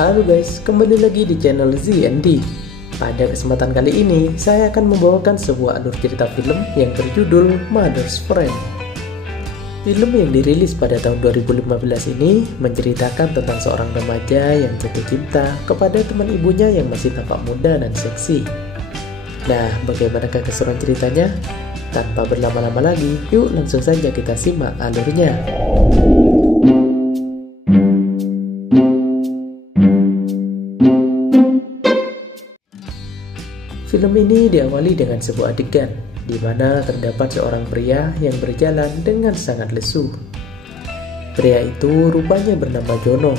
Halo guys, kembali lagi di channel ZND. Pada kesempatan kali ini, saya akan membawakan sebuah alur cerita film yang berjudul Mother's Friend. Film yang dirilis pada tahun 2015 ini menceritakan tentang seorang remaja yang jatuh cinta kepada teman ibunya yang masih tampak muda dan seksi. Nah, bagaimanakah keseruan ceritanya? Tanpa berlama-lama lagi, yuk langsung saja kita simak alurnya. Film ini diawali dengan sebuah adegan di mana terdapat seorang pria yang berjalan dengan sangat lesu. Pria itu rupanya bernama Jono.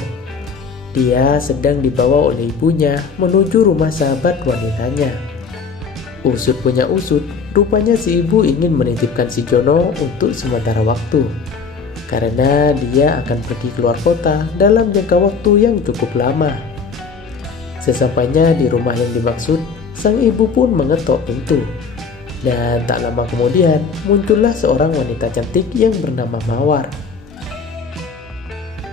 Dia sedang dibawa oleh ibunya menuju rumah sahabat wanitanya. Usut punya usut, rupanya si ibu ingin menitipkan si Jono untuk sementara waktu, karena dia akan pergi keluar kota dalam jangka waktu yang cukup lama. Sesampainya di rumah yang dimaksud, sang ibu pun mengetok pintu. Dan tak lama kemudian muncullah seorang wanita cantik yang bernama Mawar.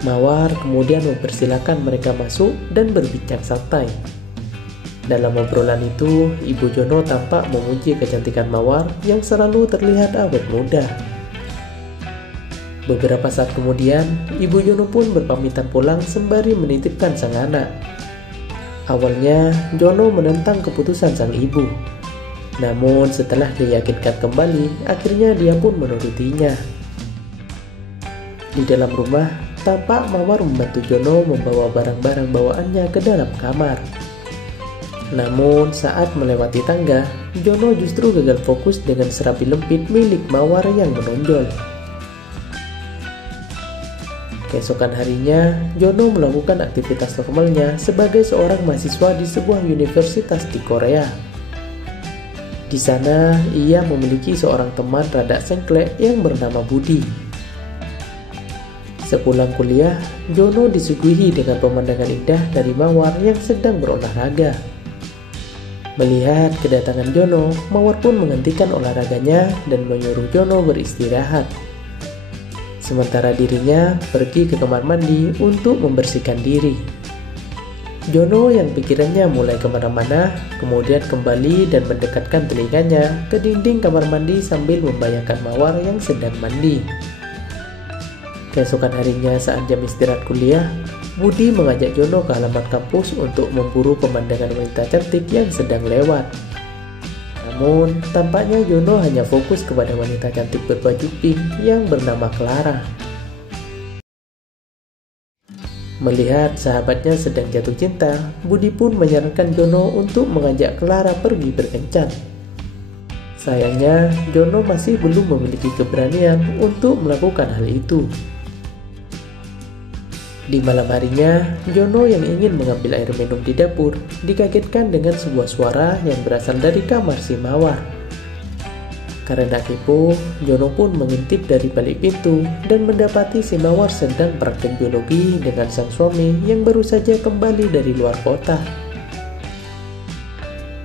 Mawar kemudian mempersilahkan mereka masuk dan berbincang santai. Dalam obrolan itu, Ibu Jono tampak memuji kecantikan Mawar yang selalu terlihat awet muda. Beberapa saat kemudian, Ibu Jono pun berpamitan pulang sembari menitipkan sang anak. Awalnya, Jono menentang keputusan sang ibu. Namun setelah diyakinkan kembali, akhirnya dia pun menurutinya. Di dalam rumah, tampak Mawar membantu Jono membawa barang-barang bawaannya ke dalam kamar. Namun saat melewati tangga, Jono justru gagal fokus dengan serabi lempit milik Mawar yang menonjol. Keesokan harinya, Jono melakukan aktivitas normalnya sebagai seorang mahasiswa di sebuah universitas di Korea. Di sana, ia memiliki seorang teman rada sengklek yang bernama Budi. Sepulang kuliah, Jono disuguhi dengan pemandangan indah dari Mawar yang sedang berolahraga. Melihat kedatangan Jono, Mawar pun menghentikan olahraganya dan menyuruh Jono beristirahat. Sementara dirinya pergi ke kamar mandi untuk membersihkan diri. Jono yang pikirannya mulai kemana-mana, kemudian kembali dan mendekatkan telinganya ke dinding kamar mandi sambil membayangkan Mawar yang sedang mandi. Keesokan harinya saat jam istirahat kuliah, Budi mengajak Jono ke halaman kampus untuk memburu pemandangan wanita cantik yang sedang lewat. Namun, tampaknya Jono hanya fokus kepada wanita cantik berbaju pink yang bernama Clara. Melihat sahabatnya sedang jatuh cinta, Budi pun menyarankan Jono untuk mengajak Clara pergi berkencan. Sayangnya, Jono masih belum memiliki keberanian untuk melakukan hal itu. Di malam harinya, Jono yang ingin mengambil air minum di dapur dikagetkan dengan sebuah suara yang berasal dari kamar si Mawar. Karena kepo, Jono pun mengintip dari balik pintu dan mendapati si Mawar sedang praktek biologi dengan sang suami yang baru saja kembali dari luar kota.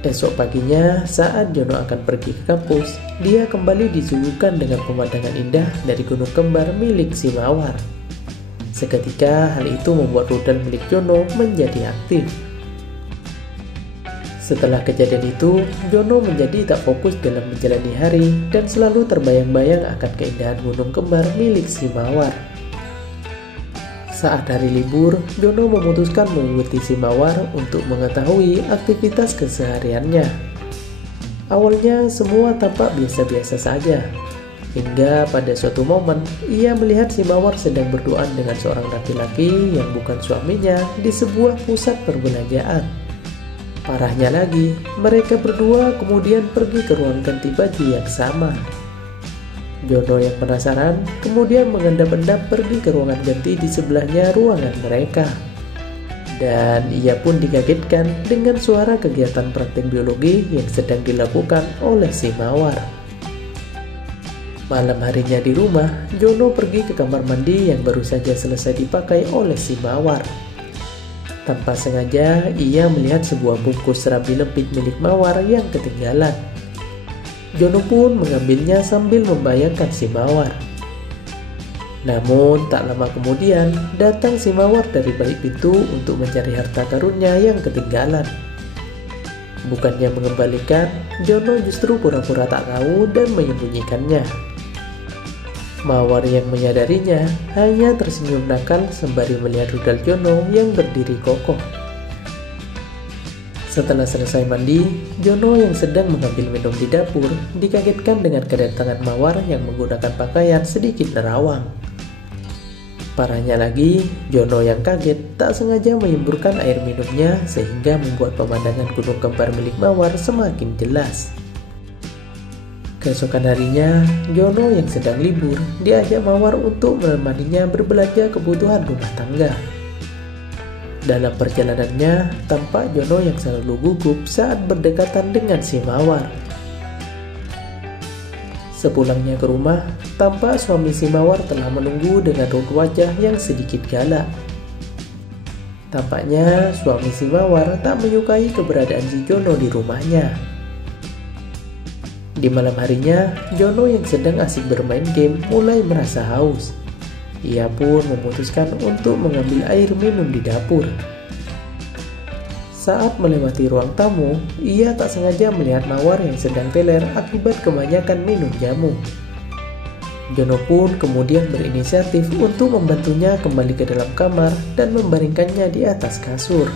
Esok paginya, saat Jono akan pergi ke kampus, dia kembali disuguhkan dengan pemandangan indah dari gunung kembar milik si Mawar. Seketika hal itu membuat rudal milik Jono menjadi aktif. Setelah kejadian itu, Jono menjadi tak fokus dalam menjalani hari dan selalu terbayang-bayang akan keindahan gunung kembar milik si Mawar. Saat hari libur, Jono memutuskan mengikuti si Mawar untuk mengetahui aktivitas kesehariannya. Awalnya semua tampak biasa-biasa saja. Hingga pada suatu momen, ia melihat si Mawar sedang berduaan dengan seorang laki-laki yang bukan suaminya di sebuah pusat perbelanjaan. Parahnya lagi, mereka berdua kemudian pergi ke ruang ganti baju yang sama. Jono yang penasaran kemudian mengendap-endap pergi ke ruangan ganti di sebelahnya ruangan mereka. Dan ia pun dikagetkan dengan suara kegiatan praktik biologi yang sedang dilakukan oleh si Mawar. Malam harinya di rumah, Jono pergi ke kamar mandi yang baru saja selesai dipakai oleh si Mawar. Tanpa sengaja, ia melihat sebuah bungkus serabi lempit milik Mawar yang ketinggalan. Jono pun mengambilnya sambil membayangkan si Mawar. Namun tak lama kemudian datang si Mawar dari balik pintu untuk mencari harta karunnya yang ketinggalan. Bukannya mengembalikan, Jono justru pura-pura tak tahu dan menyembunyikannya. Mawar yang menyadarinya hanya tersenyum nakal sembari melihat rudal Jono yang berdiri kokoh. Setelah selesai mandi, Jono yang sedang mengambil minum di dapur dikagetkan dengan kedatangan Mawar yang menggunakan pakaian sedikit nerawang. Parahnya lagi, Jono yang kaget tak sengaja menyemburkan air minumnya sehingga membuat pemandangan gunung kembar milik Mawar semakin jelas. Keesokan harinya, Jono yang sedang libur diajak Mawar untuk menemaninya berbelanja kebutuhan rumah tangga. Dalam perjalanannya, tampak Jono yang selalu gugup saat berdekatan dengan si Mawar. Sepulangnya ke rumah, tampak suami si Mawar telah menunggu dengan raut wajah yang sedikit galak. Tampaknya suami si Mawar tak menyukai keberadaan si Jono di rumahnya. Di malam harinya, Jono yang sedang asik bermain game mulai merasa haus. Ia pun memutuskan untuk mengambil air minum di dapur. Saat melewati ruang tamu, ia tak sengaja melihat Mawar yang sedang teler akibat kebanyakan minum jamu. Jono pun kemudian berinisiatif untuk membantunya kembali ke dalam kamar dan membaringkannya di atas kasur.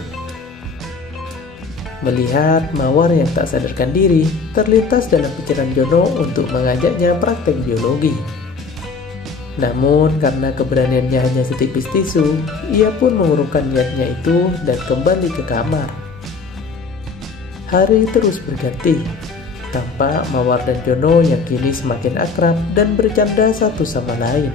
Melihat Mawar yang tak sadarkan diri, terlintas dalam pikiran Jono untuk mengajaknya praktek biologi. Namun karena keberaniannya hanya setipis tisu, ia pun mengurungkan niatnya itu dan kembali ke kamar. Hari terus berganti. Tampak Mawar dan Jono yang kini semakin akrab dan bercanda satu sama lain.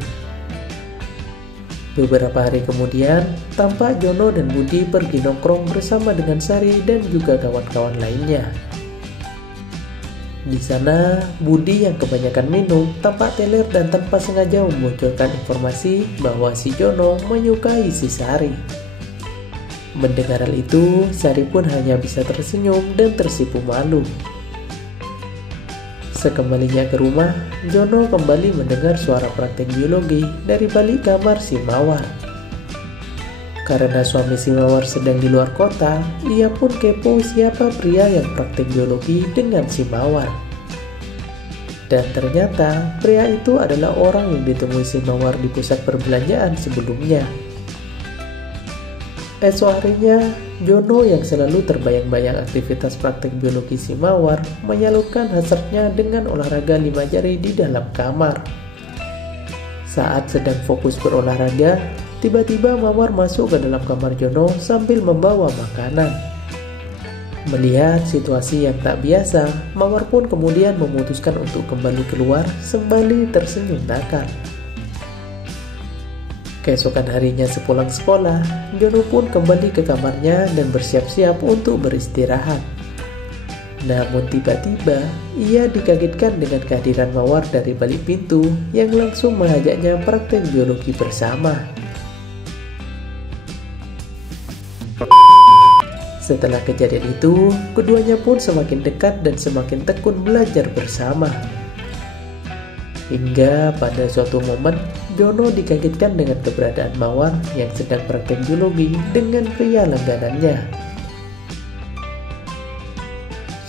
Beberapa hari kemudian, tampak Jono dan Budi pergi nongkrong bersama dengan Sari dan juga kawan-kawan lainnya. Di sana, Budi yang kebanyakan minum tampak teler dan tanpa sengaja memunculkan informasi bahwa si Jono menyukai si Sari. Mendengar hal itu, Sari pun hanya bisa tersenyum dan tersipu malu. Sekembalinya ke rumah, Jono kembali mendengar suara praktek biologi dari balik kamar si Mawar. Karena suami si Mawar sedang di luar kota, ia pun kepo siapa pria yang praktek biologi dengan si Mawar. Dan ternyata pria itu adalah orang yang ditemui si Mawar di pusat perbelanjaan sebelumnya. Esok harinya, Jono yang selalu terbayang-bayang aktivitas praktek biologi si Mawar menyalurkan hasratnya dengan olahraga 5 jari di dalam kamar. Saat sedang fokus berolahraga, tiba-tiba Mawar masuk ke dalam kamar Jono sambil membawa makanan. Melihat situasi yang tak biasa, Mawar pun kemudian memutuskan untuk kembali keluar sembari tersenyum nakal. Keesokan harinya sepulang sekolah, Jono pun kembali ke kamarnya dan bersiap-siap untuk beristirahat. Namun tiba-tiba, ia dikagetkan dengan kehadiran Mawar dari balik pintu yang langsung mengajaknya praktek biologi bersama. Setelah kejadian itu, keduanya pun semakin dekat dan semakin tekun belajar bersama. Hingga pada suatu momen, Jono dikagetkan dengan keberadaan Mawar yang sedang praktek biologi dengan pria langganannya.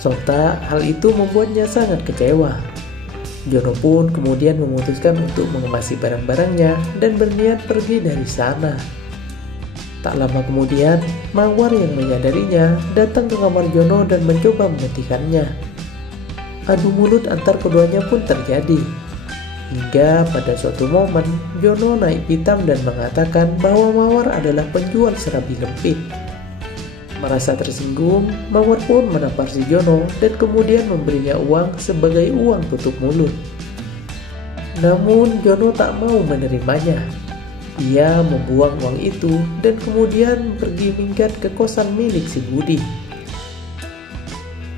Sontak hal itu membuatnya sangat kecewa. Jono pun kemudian memutuskan untuk mengemasi barang-barangnya dan berniat pergi dari sana. Tak lama kemudian, Mawar yang menyadarinya datang ke kamar Jono dan mencoba menghentikannya. Adu mulut antar keduanya pun terjadi. Hingga pada suatu momen, Jono naik pitam dan mengatakan bahwa Mawar adalah penjual serabi lempit. Merasa tersinggung, Mawar pun menampar si Jono dan kemudian memberinya uang sebagai uang tutup mulut. Namun Jono tak mau menerimanya. Ia membuang uang itu dan kemudian pergi minggat ke kosan milik si Budi.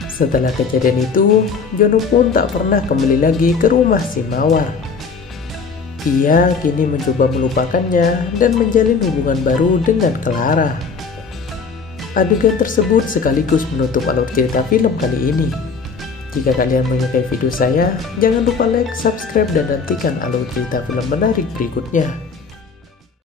Setelah kejadian itu, Jono pun tak pernah kembali lagi ke rumah si Mawar. Ia kini mencoba melupakannya dan menjalin hubungan baru dengan Clara. Adegan tersebut sekaligus menutup alur cerita film kali ini. Jika kalian menyukai video saya, jangan lupa like, subscribe, dan nantikan alur cerita film menarik berikutnya.